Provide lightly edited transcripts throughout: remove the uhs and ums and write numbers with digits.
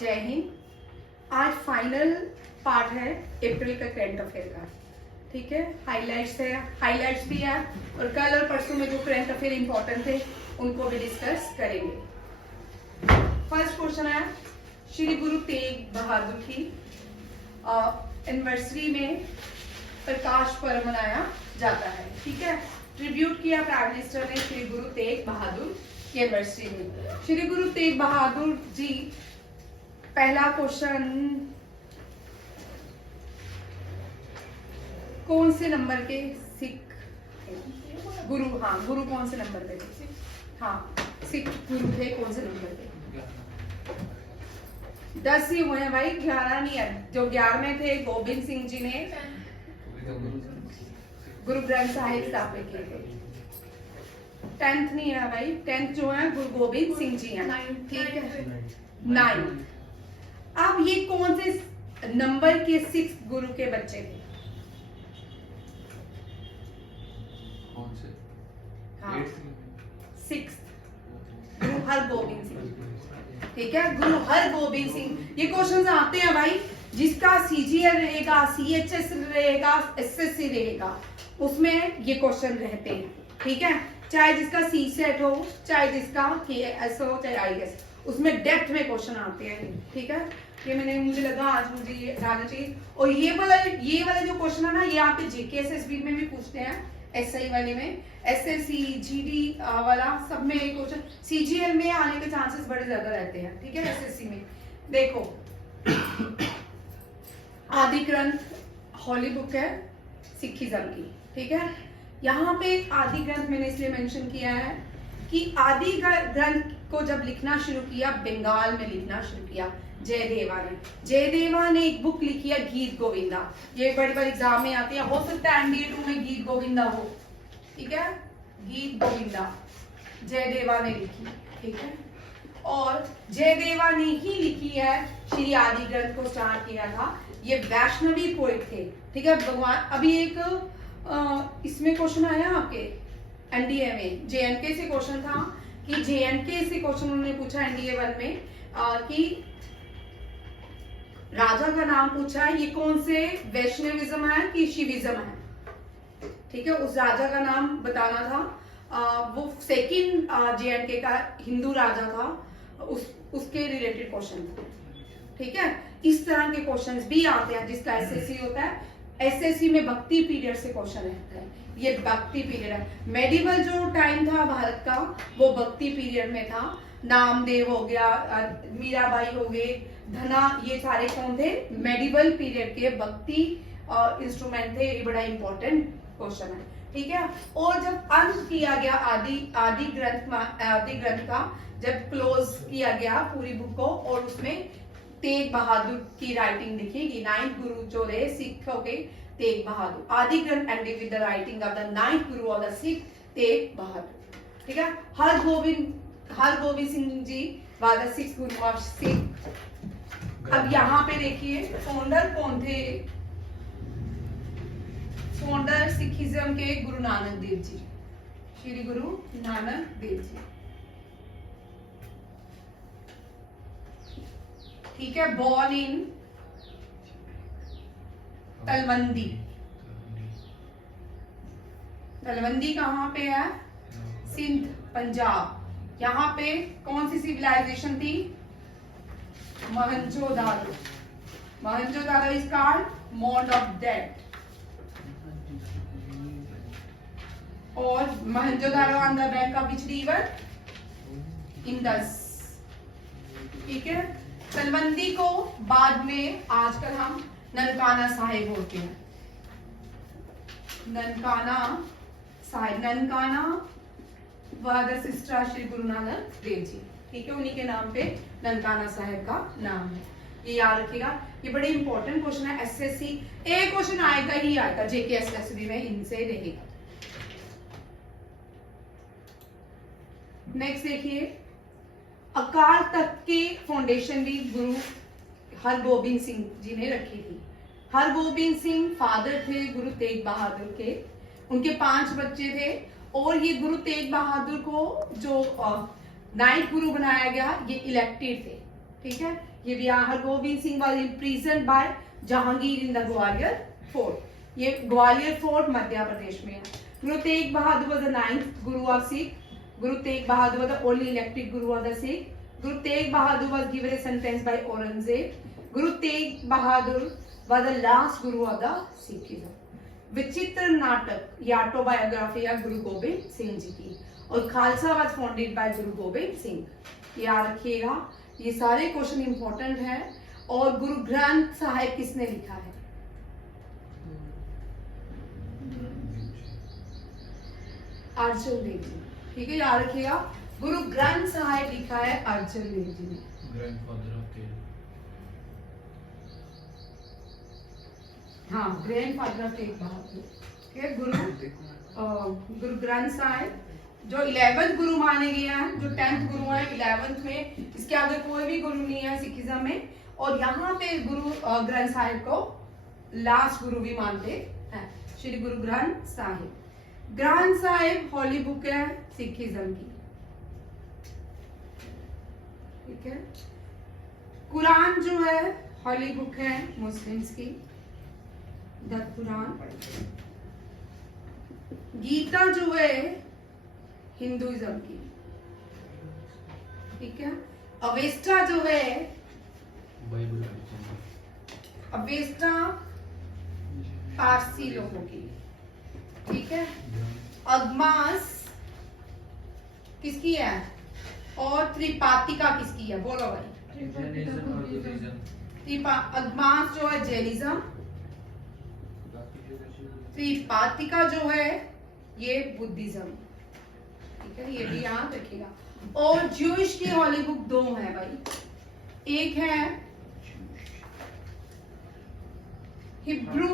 जय हिंद। आज final part है अप्रैल का करंट अफेयर का, ठीक है। हाइलाइट्स भी है और कल और परसों में जो करंट अफेयर इंपॉर्टेंट थे उनको भी डिस्कस करेंगे। फर्स्ट क्वेश्चन है, श्री गुरु तेग बहादुर की एनिवर्सरी में प्रकाश पर्व मनाया जाता है, ठीक है। ट्रिब्यूट किया प्राइम मिनिस्टर ने श्री गुरु तेग बहादुर की एनिवर्सरी में। श्री गुरु तेग बहादुर जी, पहला क्वेश्चन, कौन से नंबर के सिख गुरु? हाँ, गुरु कौन से नंबर पे थे? हाँ, सिख गुरु थे कौन से नंबर पे? 10 ही हुए हैं भाई, 11 नहीं है। जो 11वें थे गोविंद सिंह जी ने गुरु ग्रंथ साहिब स्थापित किए थे। 10th नहीं है भाई, 10th जो है गुरु गोविंद सिंह जी हैं, ठीक है। 9। अब ये कौन से नंबर के 6 गुरु के बच्चे थे? कौन से? हाँ, 6 गुरु हरगोबिंद सिंह, ठीक है। गुरु हरगोबिंद सिंह। ये क्वेश्चंस आते हैं भाई, जिसका सीजीएल रहेगा, सीएचएस रहेगा, एसएससी रहेगा, उसमें ये क्वेश्चन रहते हैं, ठीक है। चाहे जिसका सी सेट हो, चाहे जिसका केएस हो, चाहे आईएएस, उसमें डेप्थ में क्वेश्चन आते हैं, ठीक है। ये मुझे लगा आज मुझे ये डालना चाहिए। और ये वाला जो क्वेश्चन है ना, ये आपके जीकेएसएसबी में भी पूछते हैं, एसआई वाले में, एसएससी जीडी वाला, सब में एक क्वेश्चन। सीजीएल में आने के चांसेस बड़े ज्यादा रहते हैं, ठीक है। एसएससी में देखो, आदि ग्रंथ हॉली बुक है सिखिज्म की, ठीक है। यहाँ पे आदि ग्रंथ मैंने इसलिए मेंशन किया है कि आदि ग्रंथ को जब लिखना शुरू किया, बंगाल में लिखना शुरू किया जयदेवा ने एक बुक लिखी है गीत गोविंदा। ये बड़ी बार एग्जाम में आती है, हो सकता है एनडीए 2 में गीत गोविंदा हो, ठीक है। गीत गोविंदा जयदेवा ने लिखी, ठीक है। और जयदेवा ने ही लिखी है, श्री आदि ग्रंथ को स्टार्ट किया था। ये वैष्णवी पोइट थे, ठीक है। भगवान, अभी एक इसमें क्वेश्चन आया आपके एनडीए में, जेएनके से क्वेश्चन था कि जेएनके से क्वेश्चन उन्होंने पूछा एनडीए 1 में कि राजा का नाम पूछा है, ये कौन से वैष्णविज्म है कि शिविज्म है, ठीक है। उस राजा का नाम बताना था। वो सेकंड जेएनके का हिंदू राजा था, उसके रिलेटेड क्वेश्चन था, ठीक है। इस तरह के क्वेश्चंस भी आते हैं, जिसका एसएससी होता है। एसएससी में भक्ति पीरियड से क्वेश्चन रहता है, ये भक्ति पीरियड है। मेडिवल जो टाइम था भारत का, वो भक्ति पीरियड में था। नामदेव हो गया, मीराबाई हो गए, धना, ये सारे कौन थे? मेडिवल पीरियड के भक्ति इंस्ट्रूमेंट थे। ये बड़ा इंपॉर्टेंट क्वेश्चन है, ठीक है। और जब अंत किया गया आदि ग्रंथ का, जब क्लोज किया गया पूरी बुक को, और उसमें तेग बहादुर की राइटिंग लिखी। 9th गुरु जो रहे सिखों के, तेग बहादुर। आदि ग्रंथ ended with the writing of the 9th Guru of the Sikh, Tegh Bahadur, ठीक है। Hargobind Singh ji was the 6th Guru of Sikh. अब यहाँ पे देखिए फाउंडर कौन थे? फाउंडर सिखिज्म के गुरु नानक देव जी, श्री गुरु नानक देव जी, ठीक है। Born in तलवंदी। तलवंदी कहाँ पे है? सिंध, पंजाब। यहाँ पे कौन सी सिविलाइजेशन थी? Mohenjodaro. Mohenjodaro is called mound of death. और Mohenjodaro on the bank of which river? Indus, ठीक है। तलवंदी को बाद में आजकल हम ननकाना साहिब बोलते हैं। ननकाना साहिब, ननकाना वादर सिस्टर श्री गुरु नानक देव जी, ठीक है। उन्हीं के नाम पे ननकाना साहिब का नाम है, ये याद रखिएगा। ये बड़े इंपॉर्टेंट क्वेश्चन है। एसएससी एक क्वेश्चन आएगा ही आएगा, जेकेएसएसबी में इनसे रहेगा। नेक्स्ट देखिए, अकाल तख्त की फाउंडेशन भी गुरु हरगोबिंद सिंह जी ने रखी थी। हरगोबिंद सिंह फादर थे गुरु तेग बहादुर के, उनके 5 बच्चे थे। और ये गुरु तेग बहादुर को जो 9th गुरु बनाया गया, ये इलेक्टेड थे, ठीक है, ये भी Hargobind Singh was imprison by Jahangir in the Gwalior fort. ये ग्वालियर फोर्ट मध्य प्रदेश में है। गुरु Tegh Bahadur was the 9th Guru of Sikh. Guru Tegh Bahadur was the only elected guru of the Sikh. Guru Tegh Bahadur was given a sentence by Aurangzeb. Guru Tegh Bahadur was the last guru of the Sikhism। विचित्र नाटक ये autobiography है गुरु गोबिंद सिंह जी की। और Khalsa was founded by Guru Gobind Singh. याद रखिएगा, ये सारे क्वेश्चन इंपॉर्टेंट है। और गुरु ग्रंथ साहिब किसने लिखा है? अर्जुन देव जी। ठीक है, याद रखिएगा, गुरु ग्रंथ साहिब लिखा है अर्जुन देव जी ने। हाँ, ग्रैंडफादर ऑफ तेग बहादुर। ठीक है, गुरु ग्रंथ साहिब जो 11th गुरु माने गए हैं, जो 10th गुरु है 11th में, इसके आगे कोई भी गुरु नहीं है सिखिज्म में। और यहाँ पे गुरु ग्रंथ साहिब को लास्ट गुरु भी मानते हैं, श्री गुरु ग्रंथ साहिब। ग्रंथ साहिब हॉली बुक है सिखिज्म की। ठीक है, कुरान जो है हॉली बुक है मुस्लिम्स की, द कुरान। गीता जो है हिंदुइज्म की। ठीक है, अवेस्टा जो है, अवेस्टा पारसी लोगों की। ठीक है, अगमास किसकी है? और त्रिपातिका किसकी है? बोलो भाई। अगमास जो है जैनिज्म, त्रिपातिका जो है ये बुद्धिज्म। ठीक है, ये भी याद रखिएगा। और ज्यूइश की हॉली बुक 2 है भाई। एक है हिब्रू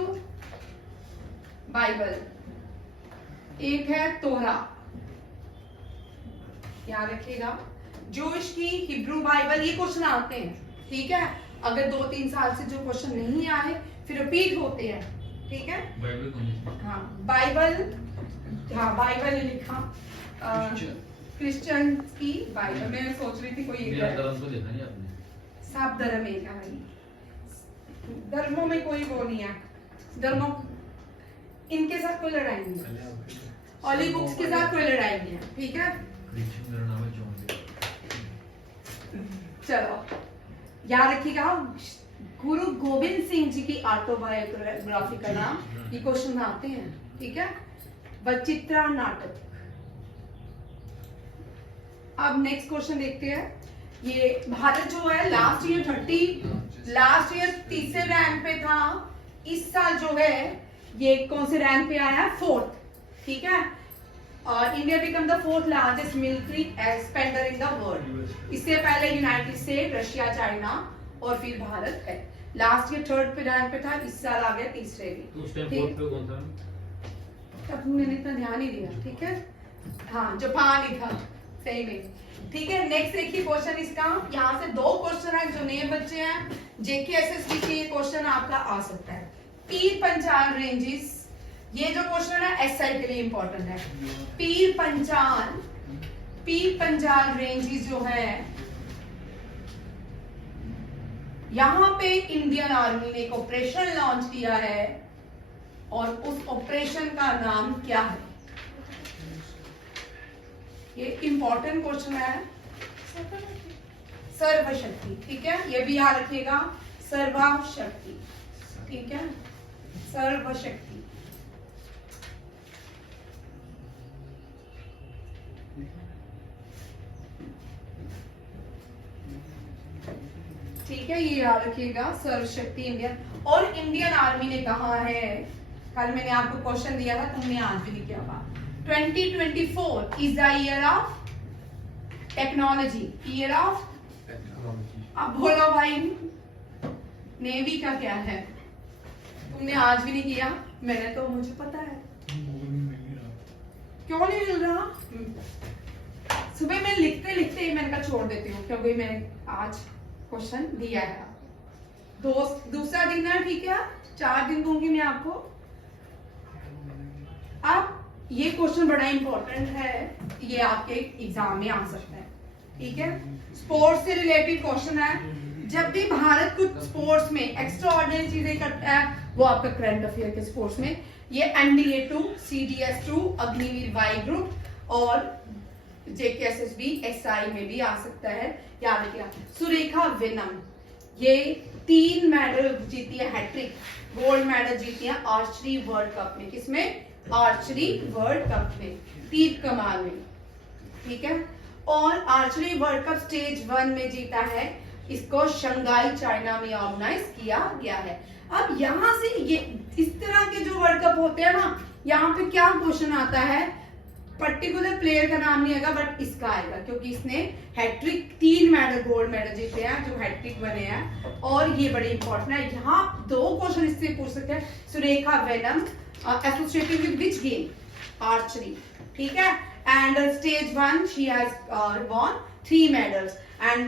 बाइबल, एक है तोरा। याद रखिएगा, ज्यूइश की हिब्रू बाइबल, ये क्वेश्चन आते हैं। ठीक है, अगर 2-3 साल से जो क्वेश्चन नहीं आए फिर रिपीट होते हैं। ठीक है, बाइबल कौन सी? हाँ बाइबल, हाँ बाइबल ने लिखा क्रिश्चियन की बाइबल। मैं सोच रही थी कोई एक मेरा धर्म तो देखा नहीं आपने। सब धर्म एक है भाई, धर्मों में कोई वो नहीं है। धर्मों इनके साथ कोई लड़ाई नहीं है, हॉली बुक्स के साथ कोई लड़ाई नहीं है। ठीक है, क्रिश्चियन मेरा नाम है जॉन। चलो याद रखिएगा, गुरु गोविंद सिंह जी की ऑटोबायोग्राफी का नाम, ये क्वेश्चन आते हैं। ठीक है, वचित्रा नाटक। अब नेक्स्ट क्वेश्चन देखते हैं। ये भारत जो है लास्ट ईयर 30 रैंक पे था। इस साल जो है ये कौन से रैंक पे आया? 4th। ठीक है, और India become the 4th largest military expander in the world. इससे पहले यूनाइटेड स्टेट, रशिया, चाइना और फिर भारत है। लास्ट ईयर 3rd पे रैंक पे था, इस साल आ गया 3रे भी। तो उस टाइम 4th पे कौन था? तब मैंने इतना ध्यान नहीं दिया। ठीक है, हाँ जापान ही था सही में। ठीक है, नेक्स्ट देखिए क्वेश्चन इसका। यहाँ से 2 क्वेश्चन है जो नए बच्चे हैं, जेकेएसएसबी के ये क्वेश्चन आपका आ सकता है। पीर पंचाल रेंजेस, ये जो क्वेश्चन है एसआई के लिए इंपॉर्टेंट है। पीर पंचाल रेंजेस जो है, यहाँ पे इंडियन आर्मी ने एक ऑपरेशन लॉन्च किया है और उस ऑपरेशन का नाम क्या है? ये इंपॉर्टेंट क्वेश्चन है। सर्वशक्ति। ठीक है, ये भी याद रखिएगा, सर्वशक्ति। ठीक है, सर्वशक्ति। ठीक है, ये याद रखिएगा, सर्वशक्ति इंडियन। और इंडियन आर्मी ने कहा है, कल मैंने आपको क्वेश्चन दिया था, तुमने आज भी नहीं किया हुआ। 2024 is the year of technology, year of अब बोलो भाई, नेवी का क्या है? तुमने आज भी नहीं किया, मैंने तो, मुझे पता है। क्यों नहीं मिल रहा? सुबह मैं लिखते लिखते मैंने कहा छोड़ देती हूँ, क्योंकि मैंने आज क्वेश्चन दिया है। दूसरा दिन है, ठीक है, 4 दिन दूंगी मैं आपको। अब ये क्वेश्चन बड़ा इंपॉर्टेंट है, ये आपके एग्जाम में आ सकता है। ठीक है। स्पोर्ट्स से रिलेटेड क्वेश्चन है, जब भी भारत कुछ स्पोर्ट्स में एक्स्ट्रा ऑर्डिनरी चीजें करता है वो आपका करंट अफेयर के स्पोर्ट्स में, ये NDA2, CDS2, Agniveer Y group और JKSSB SI में भी आ सकता है, याद रखिएगा। सुरेखा वेनम ये 3 मेडल जीती है, हैट्रिक गोल्ड मेडल जीती है आर्चरी वर्ल्ड कप में। किसमें? आर्चरी वर्ल्ड कप में, तीर कमान में, ठीक है। और आर्चरी वर्ल्ड कप स्टेज 1 में जीता है, इसको शंघाई चाइना में ऑर्गेनाइज किया गया है। अब यहाँ से ये इस तरह के जो वर्ल्ड कप होते हैं ना, यहाँ पे क्या क्वेश्चन आता है, पर्टिकुलर प्लेयर का नाम नहीं आएगा बट इसका आएगा, क्योंकि इसने हैट्रिक 3 मेडल गोल्ड मेडल जीते हैं जो हैट्रिक बने हैं, और ये बड़े इंपॉर्टेंट है। यहाँ 2 क्वेश्चन इससे पूछ सकते हैं। Surekha venom associated with which game? Archery, ठीक है। And stage 1 she has won 3 medals and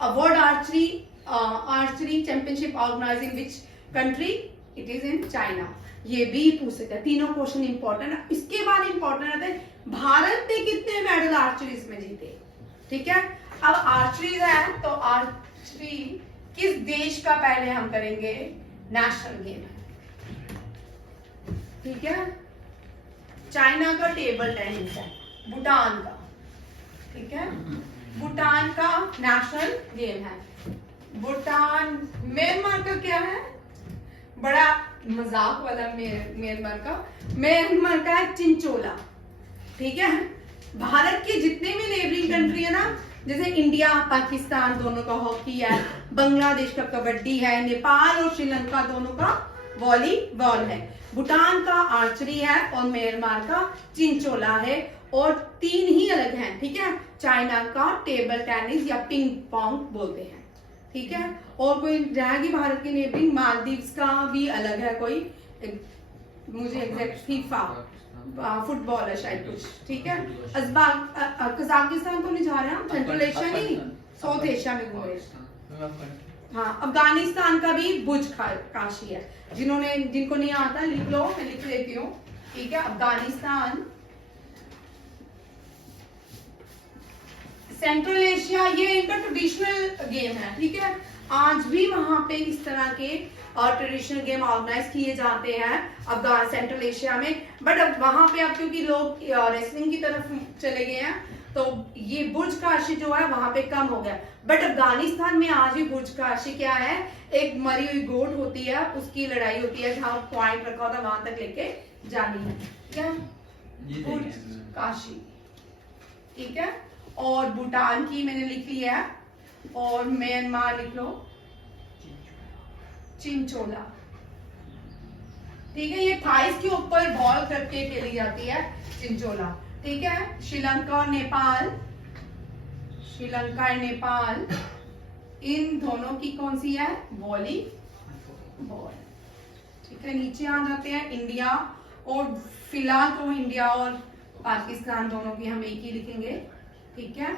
award archery championship organized in which country? It is in China. ये भी पूछ सकते हैं, तीनों क्वेश्चन इंपॉर्टेंट है। इसके बाद इंपॉर्टेंट रहते हैं भारत ने कितने मेडल आर्चरीज में जीते, ठीक है। अब आर्चरी है तो आर्चरी किस देश का पहले हम करेंगे, नेशनल गेम है, ठीक है। चाइना का टेबल टेनिस है, भूटान का, ठीक है, भूटान का नेशनल गेम है। भूटान, म्यांमार का क्या है, बड़ा मजाक वाला म्यांमार का है चिंचोला, ठीक है। भारत के जितने भी नेबरिंग कंट्री है ना, जैसे इंडिया पाकिस्तान दोनों का हॉकी है, बांग्लादेश का कबड्डी है, नेपाल और श्रीलंका दोनों का वॉलीबॉल है, भूटान का आर्चरी है और म्यांमार का चिंचोला है, और 3 ही अलग हैं, ठीक है। चाइना का टेबल टेनिस या पिंग पोंग बोलते हैं, ठीक है। और कोई रहेगी भारत की नेबरिंग, मालदीव्स का भी अलग है कोई, मुझे एग्जैक्ट फीफा फुटबॉल है शायद कुछ, ठीक है। कजाकिस्तान तो नहीं जा रहे हम, सेंट्रल एशिया नहीं, साउथ एशिया में घूम रहे। हाँ, अफगानिस्तान का भी बुर्ज काशी है, जिनको नहीं आता लिख लो, मैं लिख लेती हूँ, ठीक है। अफगानिस्तान, सेंट्रल एशिया, ये इनका ट्रेडिशनल गेम है, ठीक है। आज भी वहां पे इस तरह के ट्रेडिशनल गेम ऑर्गेनाइज किए जाते हैं अफगान सेंट्रल एशिया में, बट अब वहां पे अब क्योंकि लोग रेसलिंग की तरफ चले गए हैं तो ये बुर्ज काशी जो है वहां पे कम हो गया। बट अफगानिस्तान में आज भी बुर्ज काशी क्या है, एक मरी हुई गोट होती है, उसकी लड़ाई होती है, जहां पॉइंट रखा होता है वहां तक लेके जानी है, क्या बुर्ज काशी, ठीक है। और भूटान की मैंने लिख लिया है, और म्यांमार लिख लो चिंचोला, ठीक है। ये थाइस के ऊपर बॉल करके खेली जाती है चिंचोला, ठीक है। श्रीलंका और नेपाल, श्रीलंका और नेपाल, इन दोनों की कौन सी है, वॉलीबॉल, ठीक है। नीचे आ जाते हैं इंडिया, और फिलहाल तो इंडिया और पाकिस्तान दोनों की हम एक ही लिखेंगे, ठीक है।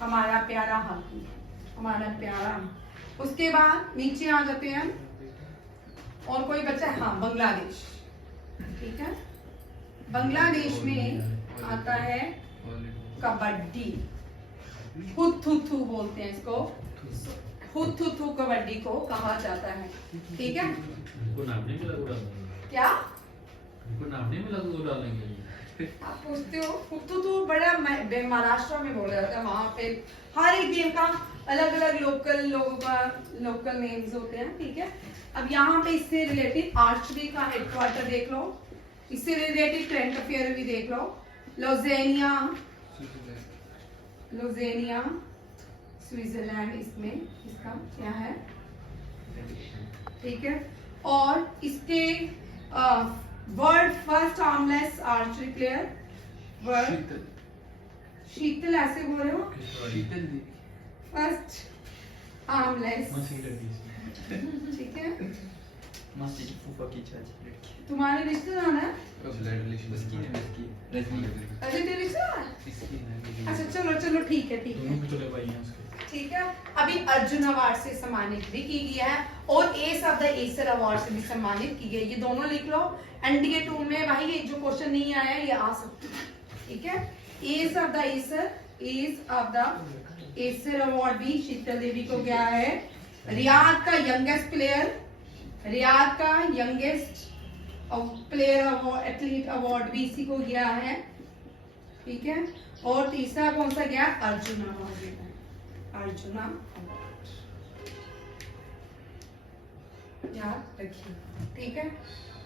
हमारा प्यारा हॉकी, हमारा प्यारा। उसके बाद नीचे आ जाते हैं, और कोई बच्चा है, हाँ बांग्लादेश, ठीक है। बांग्लादेश में आता है कबड्डी, हुथुथु बोलते हैं इसको, हुथुथु कबड्डी को कहा जाता है, ठीक है। क्या नाम नहीं मिला तो डालेंगे, आप पूछते हो, हुथुथु बड़ा महाराष्ट्र में बोला जाता है, वहां पे हर एक गेम का अलग अलग लोकल लोगों का लोकल नेम्स होते हैं, ठीक है। अब यहाँ पे इससे रिलेटेड आर्चरी का हेडक्वार्टर देख लो, इससे रिलेटेड करंट अफेयर भी देख लो। लोजेनिया, लोजेनिया स्विट्जरलैंड, इसमें इसका क्या है, ठीक है। और इसके world first armless archery player, world, Sheetal ऐसे बोल रहे हो, फर्स्ट आर्मलेस, ठीक है। तुम्हारे रिश्तेदार है, अजय तेरे रिश्तेदार, अच्छा चलो चलो ठीक है, ठीक है, ठीक है। अभी अर्जुन अवार्ड से सम्मानित भी की गई है, और S of the Acer award से भी सम्मानित की गई, ये दोनों लिख लो। NDA2 में भाई ये जो क्वेश्चन नहीं आया ये आ सकता है, ठीक है। S of the Acer is of the Acer award भी शीतल देवी को गया है। रियाद का यंगेस्ट प्लेयर, रियाद का यंगेस्ट प्लेयर एथलीट अवार्ड भी इसी को गया है, ठीक है। और तीसरा कौन सा गया, अर्जुना अवार्ड गया है, अर्जुना अवार्ड याद रखिए, ठीक है।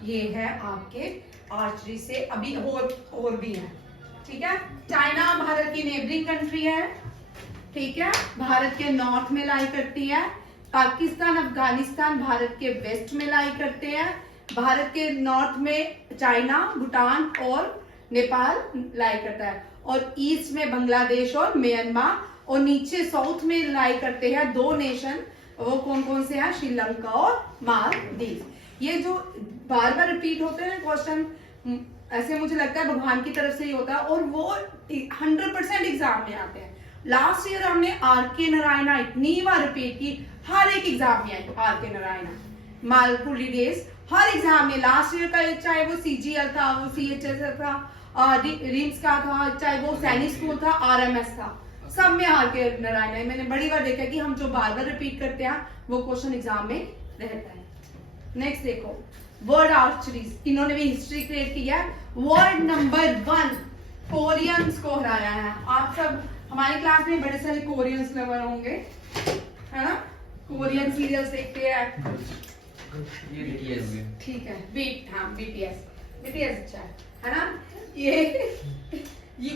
ये है आपके आर्चरी से, अभी और भी है, ठीक है। चाइना भारत की नेबरिंग कंट्री है, ठीक है, भारत के नॉर्थ में लाई करती है। पाकिस्तान अफगानिस्तान भारत के वेस्ट में लाई करते हैं। भारत के नॉर्थ में चाइना, भूटान और नेपाल लाई करता है, और ईस्ट में बांग्लादेश और म्यांमार, और नीचे साउथ में लाई करते हैं दो नेशन, वो कौन कौन से हैं, श्रीलंका और मालदीव। ये जो बार बार रिपीट होते हैं क्वेश्चन, ऐसे मुझे लगता है भगवान की तरफ से ही होता है, और वो 100% एग्जाम में आते हैं। लास्ट ईयर हमने आर के नारायणा इतनी बार रिपीट की, हर एक एग्जाम में आई आर के नारायणा, मालपुरी डेज हर एग्जाम में। लास्ट ईयर का चाहे वो सीजीएल था, वो सीएचएस था, रिम्स का था, चाहे वो सैनिक स्कूल था, आरएमएस था, सब में आर के नारायणा। मैंने बड़ी बार देखा कि हम जो बार बार रिपीट करते हैं वो क्वेश्चन एग्जाम में रहता है। नेक्स्ट देखो, वर्ल्ड आर्चरीज, इन्होंने भी हिस्ट्री क्रिएट किया है। वर्ल्ड नंबर 1 कोरियंस को हराया है। आप सब हमारी क्लास में बड़े सारे कोरियंस लवर होंगे, है ना, कोरियन सीरियल्स देखते हैं, ये BTS में, ठीक है, बीटीएस अच्छा है ना। ये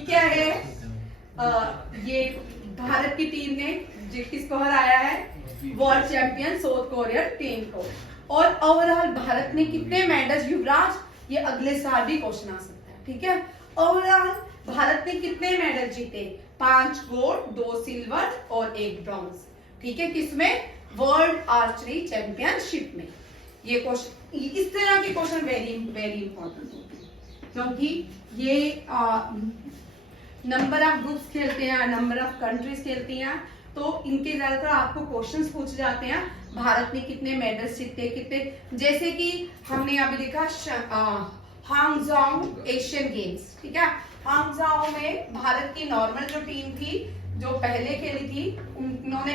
क्या है, ये भारत की टीम ने किसको हराया है, world champion south Korean team को। और ओवरऑल भारत ने कितने मेडल्स, युवराज, ये अगले साल भी क्वेश्चन आ सकता है, ठीक है। ओवरऑल भारत ने कितने मेडल जीते, 5 गोल्ड, 2 सिल्वर और 1 ब्रॉन्ज, ठीक है, किसमें, वर्ल्ड आर्चरी चैंपियनशिप में। ये क्वेश्चन, इस तरह के क्वेश्चन वेरी वेरी इंपॉर्टेंट होते हैं, क्योंकि ये नंबर ऑफ ग्रुप्स खेलते हैं, नंबर ऑफ कंट्रीज खेलती हैं, तो इनके ज्यादातर आपको क्वेश्चंस पूछे जाते हैं, भारत ने कितने मेडल्स जीते, कितने, जैसे कि हमने अभी देखा हांगझाओ एशियन गेम्स, ठीक है। हांगझाओ में भारत की नॉर्मल जो टीम थी, जो पहले खेली थी, उन्होंने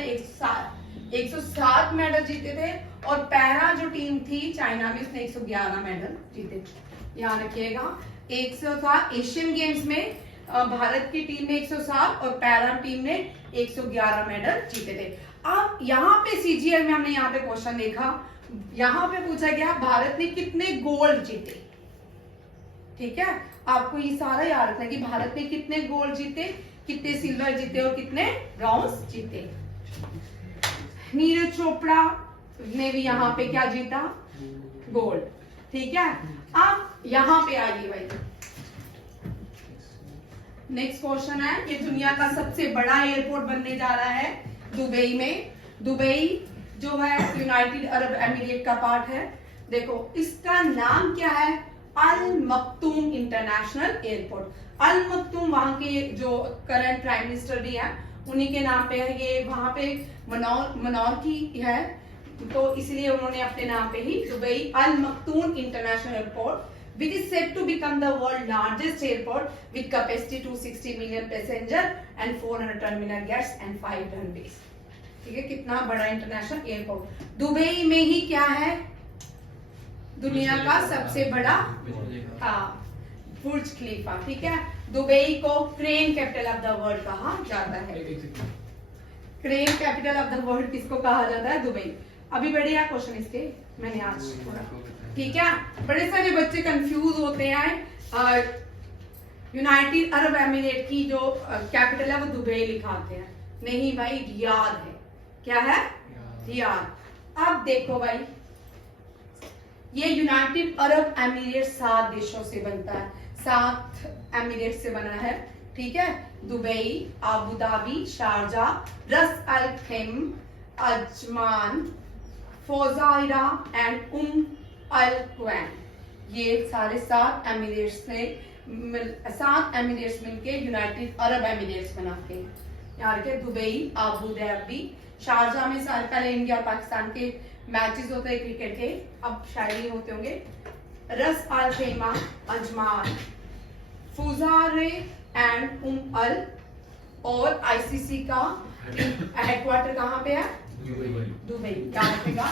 107 मेडल जीते थे, और पैरा जो टीम थी चाइना में, उसने 111 मेडल जीते थे। याद रखिएगा, 107 एशियन गेम्स में भारत की टीम ने 107 और पैरा टीम ने 111 मेडल जीते थे। अब यहाँ पे सीजीएल में हमने यहाँ पे क्वेश्चन देखा, यहाँ पे पूछा गया भारत ने कितने गोल्ड जीते, ठीक है। आपको ये सारा याद रखना है कि भारत ने कितने गोल्ड जीते, कितने सिल्वर जीते और कितने ब्रॉन्ज जीते। नीरज चोपड़ा ने भी यहाँ पे क्या जीता, गोल्ड, ठीक है। अब यहाँ पे आइए भाई, नेक्स्ट क्वेश्चन है, ये दुनिया का सबसे बड़ा एयरपोर्ट बनने जा रहा है दुबई में। दुबई जो है यूनाइटेड अरब एमिरेट का पार्ट है। देखो इसका नाम क्या है, अल मक्तूम इंटरनेशनल एयरपोर्ट। अल मक्तूम वहां के जो करंट प्राइम मिनिस्टर भी हैं उन्हीं के नाम पे है। ये वहां पे मनोरकी है, तो इसलिए उन्होंने अपने नाम पे ही Dubai Al Maktoum international airport, which is said to become the world largest airport with capacity to 60 million passenger and 400 terminal guests and 5 runways। ठीक है, कितना बड़ा इंटरनेशनल एयरपोर्ट। दुबई में ही क्या है, दुनिया का सबसे बड़ा, हाँ, बुर्ज खलीफा, ठीक है। दुबई को crane capital of the world कहा जाता है। Crane capital of the world किसको कहा जाता है, दुबई। अभी बढ़िया क्वेश्चन इसके मैंने आज थोड़ा, ठीक है। बड़े सारे बच्चे कंफ्यूज होते हैं, यूनाइटेड अरब एमिरेट की जो कैपिटल है वो दुबई लिखाते हैं, नहीं भाई रियाद है। क्या है, रियाद। अब देखो भाई, ये यूनाइटेड अरब एमिरेट 7 देशों से बनता है, 7 एमिरेट से बना है, ठीक है। दुबई, अबू धाबी, शारजा, रस अल खैम, अजमान, फौजाइरा एंड अल क्वैन। ये सारे 7 एमिरेट्स मिलके यूनाइटेड अरब एमिरेट्स बनाते हैं। यहाँ के दुबई, अबू धाबी, शारजा में साल पहले इंडिया और पाकिस्तान के मैचेस होते हैं क्रिकेट के, अब शायद ही होते होंगे। रस अल खैमा, अजमान, फुजारे एंड अल और आईसीसी का हेडक्वार्टर कहाँ पे है? दुबई। याद रखेगा,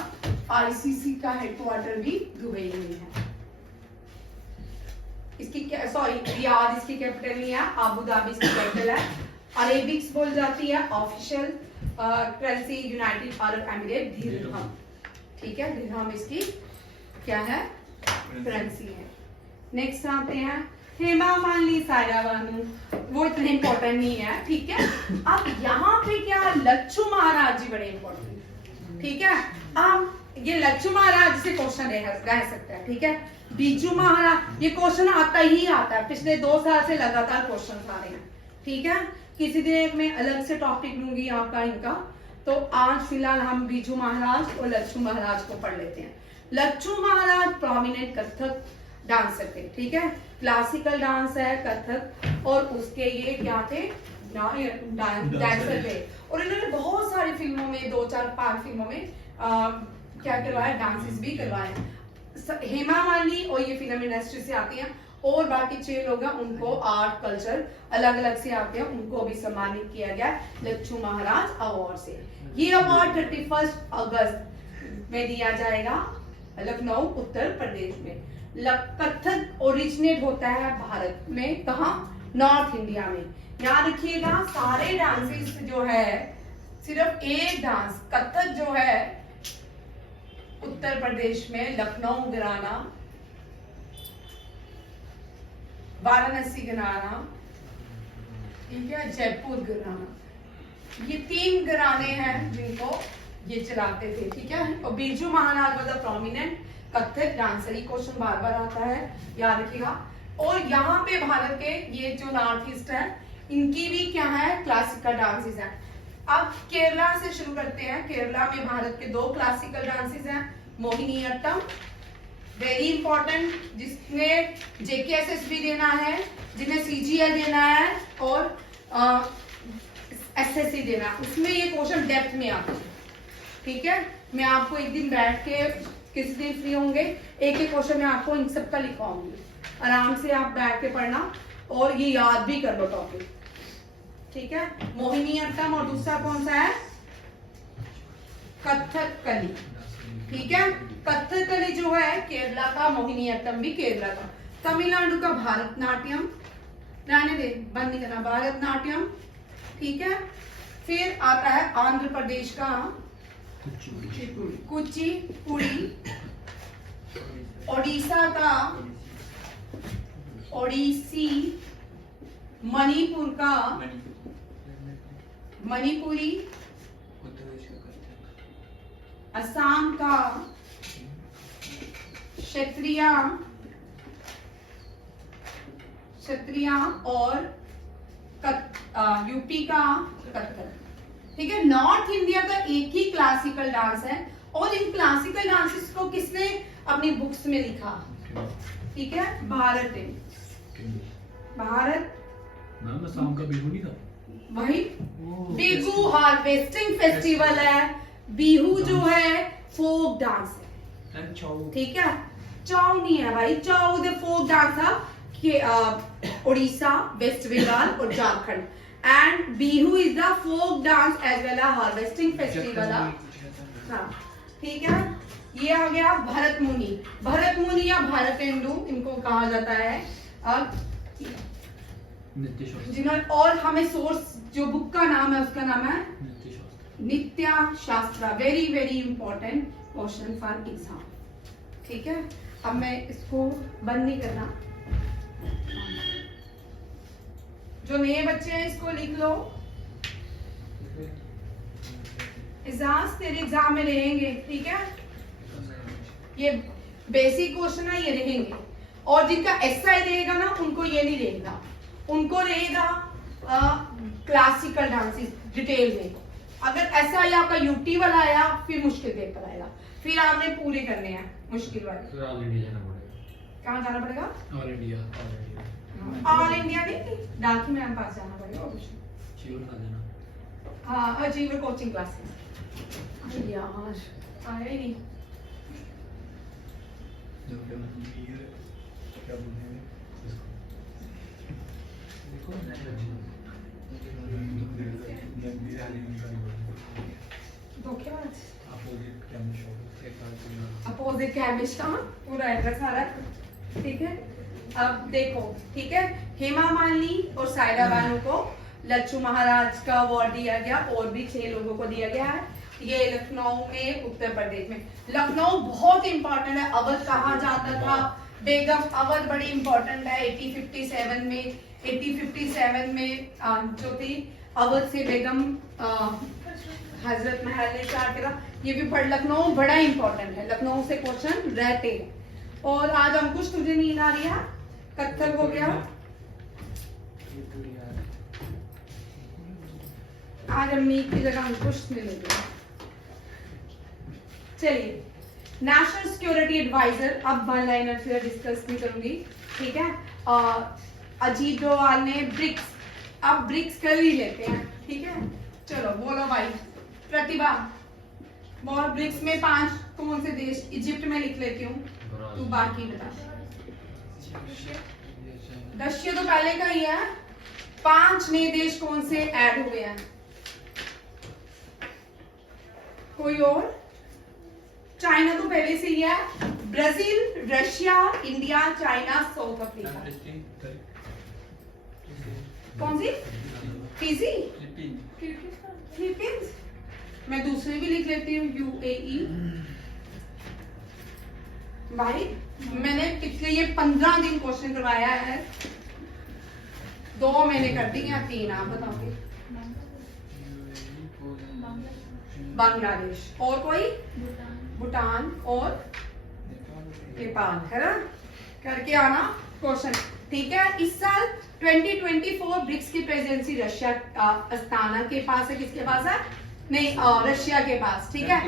आईसीसी का हेडक्वार्टर भी दुबई में है। इसकी रियाद इसकी कैपिटल नहीं है, आबू धाबी इसकी कैपिटल है। अरेबिक्स बोल जाती है, official currency united Arab emirate dirham. ठीक है, दिरहम इसकी क्या है? करेंसी है। नेक्स्ट आते हैं हेमा मालिनी सायरा बानू, वो इतने इंपॉर्टेंट नहीं है। ठीक है, अब यहाँ पे क्या, लच्छू महाराज जी बड़े इंपॉर्टेंट। ठीक है, अब ये लच्छू महाराज से क्वेश्चन रह सकता है। ठीक है, बीजू महाराज, ये क्वेश्चन आता ही आता है, पिछले 2 साल से लगातार क्वेश्चन आ रहे हैं। ठीक है, किसी दिन मैं अलग से टॉपिक लूंगी आपका इनका। तो आज फिलहाल हम बीजू महाराज और लच्छू महाराज को पढ़ लेते हैं। लच्छू महाराज प्रोमिनेंट कथक डांसर थे। ठीक है, क्लासिकल डांस है कथक, और उसके ये क्या थे? डांसर थे। और इन्होंने बहुत सारी फिल्मों में, 2, 4, 5 फिल्मों में क्या करवाया? डांसेस भी करवाए। हेमा मालिनी और ये फिल्म इंडस्ट्री से आती हैं, और बाकी 6 लोग हैं, उनको आर्ट कल्चर अलग अलग से आते हैं, उनको भी सम्मानित किया गया लच्छू महाराज अवार्ड से। ये अवार्ड 31 अगस्त में दिया जाएगा लखनऊ उत्तर प्रदेश में। कथक ओरिजिनेट होता है भारत में, कहाँ? नॉर्थ इंडिया में। याद रखिएगा, सारे डांसेस जो है, सिर्फ एक डांस कथक जो है उत्तर प्रदेश में लखनऊ घराना, वाराणसी घराना, ठीक है, जयपुर घराना, ये 3 घराने हैं जिनको ये चलाते थे। ठीक है, और Birju Maharaj was a prominent Kathak dancer. ये क्वेश्चन बार बार आता है, याद रखिएगा। और यहाँ पे भारत के ये जो नॉर्थ ईस्ट है, इनकी भी क्या है? क्लासिकल डांसेस हैं। अब केरला से शुरू करते हैं। केरला में भारत के 2 क्लासिकल डांसेस हैं, मोहिनीअट्टम, वेरी इंपॉर्टेंट, जिसने जेकेएसएसबी देना है, जिन्हें सीजीएल देना है, और एसएससी देना है, उसमें ये क्वेश्चन डेप्थ में आता है। ठीक है, मैं आपको एक दिन बैठ के, किसी दिन फ्री होंगे, एक एक क्वेश्चन मैं आपको इन सब का लिखवाऊंगी, आराम से आप बैठ के पढ़ना और ये याद भी कर लो टॉपिक। ठीक है, मोहिनीअट्टम, और दूसरा कौन सा है? कथकली। ठीक है, कथकली जो है केरला का, मोहिनीअट्टम भी केरला का। तमिलनाडु का भारतनाट्यम, रहने दे, बंद नहीं करना, भारतनाट्यम। ठीक है, फिर आता है आंध्र प्रदेश का कुचिपुड़ी, ओडिशा का ओडिसी, मणिपुर का मणिपुरी, असम का क्षत्रिया, और यूपी का कथक। ठीक है, नॉर्थ इंडिया का एक ही क्लासिकल डांस है, और इन क्लासिकल डांसेस को किसने अपनी बुक्स में लिखा? ठीक है, भारत मैम असम का बिहू नहीं था? वही बिहू हार्वेस्टिंग फेस्टिवल है। बिहू जो है फोक डांस है। ठीक है, चाउ नहीं है भाई, चाउ द फोक डांस है कि उड़ीसा, वेस्ट बंगाल और Jharkhand, and Bihu is the folk dance as well as harvesting festival. हाँ, ठीक है, ये आ गया भरत मुनि। भरत मुनि या भारतेंदु इनको कहा जाता है। जिन्होंने, और हमें सोर्स जो बुक का नाम है उसका नाम है नित्या शास्त्रा। Very very important question for exam. ठीक है, अब मैं इसको बंद नहीं करना, जो नए बच्चे हैं इसको लिख लो। एजाज तेरे एग्जाम में रहेंगे। ठीक है, ये बेसिक क्वेश्चन है, ये रहेंगे, और जिनका एसआई रहेगा ना उनको ये नहीं रहेगा, उनको रहेगा क्लासिकल डांसेस डिटेल में। अगर एसआई आपका यूटी वाला आया फिर मुश्किल पेपर आएगा, फिर आपने पूरे करने हैं मुश्किल वाले। फिर ऑल इंडिया जाना पड़ेगा। कहाँ जाना पड़ेगा? ऑल इंडिया ऑल इंडिया नहीं, डाकी मैम पास जाना पड़ेगा। और कुछ जीवन का जाना। हाँ, अजीब कोचिंग क्लासेस। यार आया ही नहीं। क्या बोलते हैं देखो धोखेबाज अपोजिट केमिस्ट अपोजिट केमिस्ट का पूरा एड्रेस आ रहा है, ठीक है। अब देखो, ठीक है, हेमा मालिनी और सायरा बानू को लच्छू महाराज का अवार्ड दिया गया, और भी 6 लोगों को दिया गया है। ये लखनऊ में, उत्तर प्रदेश में। लखनऊ बहुत इंपॉर्टेंट है। अवध कहा जाता था, बेगम अवध बड़ी इंपॉर्टेंट है। 1857 में जो थी अवध से बेगम हजरत महल ने स्टार्ट करा। ये भी लखनऊ बड़ा इंपॉर्टेंट है, लखनऊ से क्वेश्चन रहते हैं। और आज अंकुश तुझे नींद आ रही है? कत्थक हो गया आज, अम्मी की जगह अंकुश मिलेगा। चलिए, नेशनल सिक्योरिटी एडवाइजर, अब वन लाइनर से डिस्कस नहीं करूंगी, ठीक है। अजीत डोवाल ने ब्रिक्स, अब ब्रिक्स कर ही लेते हैं, ठीक है। चलो बोलो भाई, प्रतिभा बोल, ब्रिक्स में 5 कौन से देश? इजिप्ट में लिख लेती हूँ, तू बाकी बता। रशिया तो पहले का ही है। 5 नए देश कौन से ऐड हुए हैं? कोई और? चाइना तो पहले से ही है। Brazil, Russia, India, China, south Africa. कौन सी? Fiji, Philippines. मैं दूसरे भी लिख लेती हूँ, यूएई। भाई मैंने पिछले ये 15 दिन क्वेश्चन करवाया है, 2 मैंने कर दी या 3, आप बताओगे? बांग्लादेश, और कोई? भूटान और नेपाल, है ना? करके आना क्वेश्चन, ठीक है। इस साल 2024 ब्रिक्स की प्रेसिडेंसी रशिया, अस्ताना के पास है। किसके पास है? नहीं, रशिया के पास, ठीक है।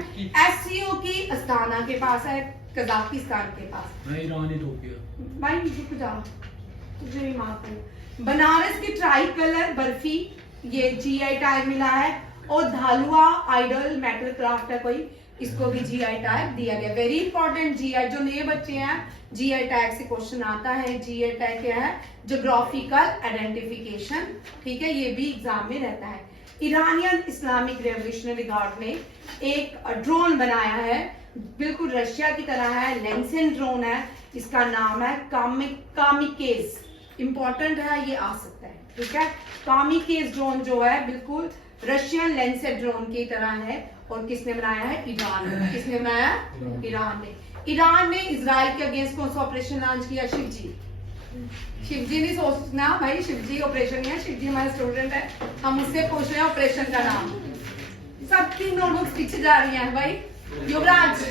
एससीओ की अस्ताना के पास है, कजाकिस्तान के पास। मैं ईरान ही धोखे गया। भाई रुक जा, तुझे भी माफ कर। बनारस की ट्राई कलर बर्फी, ये जीआई टैग मिला है। और धालुआ आइडल मेटल क्राफ्ट है कोई, इसको भी जीआई टैग दिया गया। वेरी इंपॉर्टेंट जीआई, जो नए बच्चे हैं जीआई टैग से क्वेश्चन आता है। जीआई टैग क्या है? ज्योग्राफिकल आइडेंटिफिकेशन, ठीक है, ये भी एग्जाम में रहता है। ईरानियन इस्लामिक रेवोल्यूशनरी गार्ड ने एक ड्रोन बनाया है, बिल्कुल रशिया की तरह है, लेंसेन ड्रोन है। इसका नाम है कामिकेज, इंपॉर्टेंट है, ये आ सकता है, ठीक है। कामिकेज ड्रोन जो है बिल्कुल रशियन लेंसेट ड्रोन की तरह है। और किसने बनाया है? ईरान ने। किसने बनाया? ईरान ने। ईरान ने इजराइल के अगेंस्ट कौन सा ऑपरेशन लॉन्च किया? शिवजी। शिवजी नहीं सोचना भाई, शिवजी ऑपरेशन नहीं है, शिवजी हमारे स्टूडेंट है, हम उससे पूछ रहे हैं ऑपरेशन का नाम। सबकी नोटबुक्स पीछे जा रही हैं भाई। युवराज,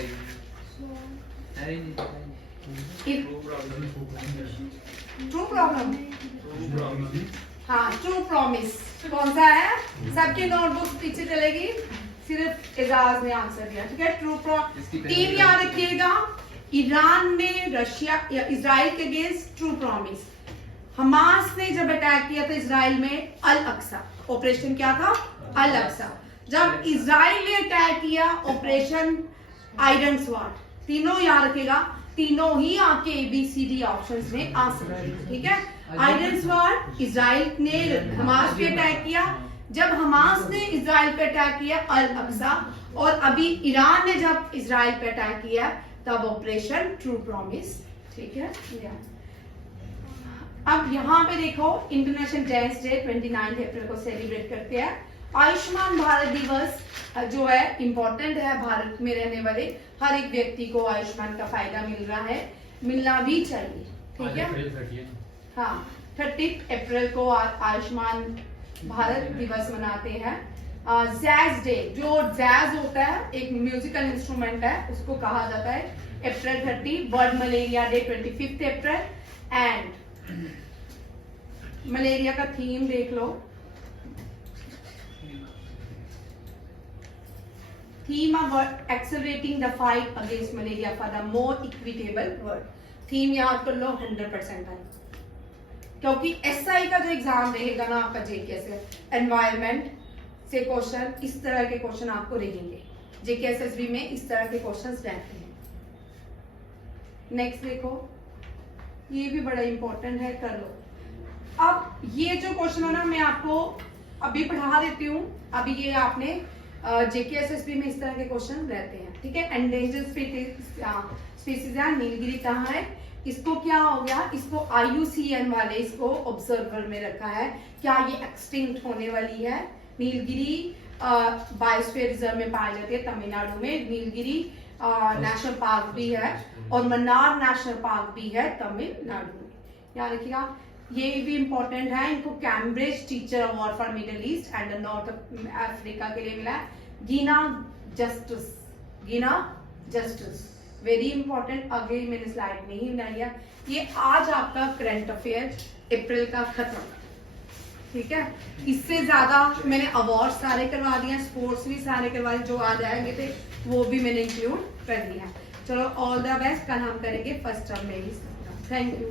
ट्रू प्रॉब्लम, हाँ ट्रू प्रॉमिस कौन सा है? सबकी नोटबुक्स पीछे चलेगी, सिर्फ एजाज ने आंसर दिया, ठीक है। ट्रू प्रॉमिस, टीम याद रखिएगा। ईरान ने रशिया या इजराइल के अगेंस्ट ट्रू प्रॉमिस। हमास ने जब अटैक किया था इजराइल में, अल अक्सा ऑपरेशन क्या था? अल अक्सा। जब इजराइल ने अटैक किया, ऑपरेशन आयरन स्वॉर्ड। तीनों याद रखेगा, तीनों ही आपके ABCD ऑप्शंस में आ सकते हैं, ठीक है। आयरन स्वॉर्ड, इजराइल ने हमास पे अटैक किया। जब हमास ने इजराइल पे अटैक किया, अल अक्सा। और अभी ईरान ने जब इजराइल पे अटैक किया, तब ऑपरेशन ट्रू प्रॉमिस, ठीक है। अब यहाँ पे देखो, इंटरनेशनल जेंट्स डे 29 अप्रैल को सेलिब्रेट करते हैं। आयुष्मान भारत दिवस जो है इम्पोर्टेंट है, भारत में रहने वाले हर एक व्यक्ति को आयुष्मान का फायदा मिल रहा है, मिलना भी चाहिए, ठीक है। हाँ, 30 अप्रैल को आयुष्मान भारत दिवस मनाते हैं। जैज डे, जो जैज होता है एक म्यूजिकल इंस्ट्रूमेंट है, उसको कहा जाता है April 30। World malaria day 25 April. And malaria का थीम देख लो, theme of accelerating the fight against malaria for the more equitable world. Theme याद कर लो, 100% है, क्योंकि SI का जो एग्जाम रहेगा ना आपका JKS एनवायरमेंट से क्वेश्चन, इस तरह के क्वेश्चन आपको रहेंगे। JKSSB में इस तरह के क्वेश्चंस रहते हैं। नेक्स्ट देखो, ये भी बड़ा इंपॉर्टेंट है, कर लो। अब ये जो क्वेश्चन है ना, मैं आपको अभी पढ़ा देती हूँ। अभी ये आपने JKSSB में इस तरह के क्वेश्चन रहते हैं, ठीक है। एंडेंजर्ड स्पीसीज है, नीलगिरी कहाँ है, इसको क्या हो गया, इसको IUCN वाले इसको ऑब्जर्वर में रखा है, क्या ये एक्सटिंक्ट होने वाली है। नीलगिरी बायोस्फीयर रिजर्व में पाई जाती है तमिलनाडु में, नीलगिरी नेशनल पार्क भी है और मन्नार नेशनल पार्क भी है तमिलनाडु में। याद रखिएगा, ये भी इंपॉर्टेंट है। इनको Cambridge teacher award for middle east and north Africa के लिए मिला है। गीना जस्टिस वेरी इंपॉर्टेंट। आगे मैंने स्लाइड नहीं बनाई है। ये आज आपका करंट अफेयर अप्रैल का खत्म, ठीक है। इससे ज्यादा मैंने अवार्ड सारे करवा दिए, स्पोर्ट्स भी सारे करवा दिए, जो आ जाएंगे थे वो भी मैंने इंक्लूड कर दिया। चलो ऑल द बेस्ट। कल हम करेंगे फर्स्ट टर्म में ही। Thank you.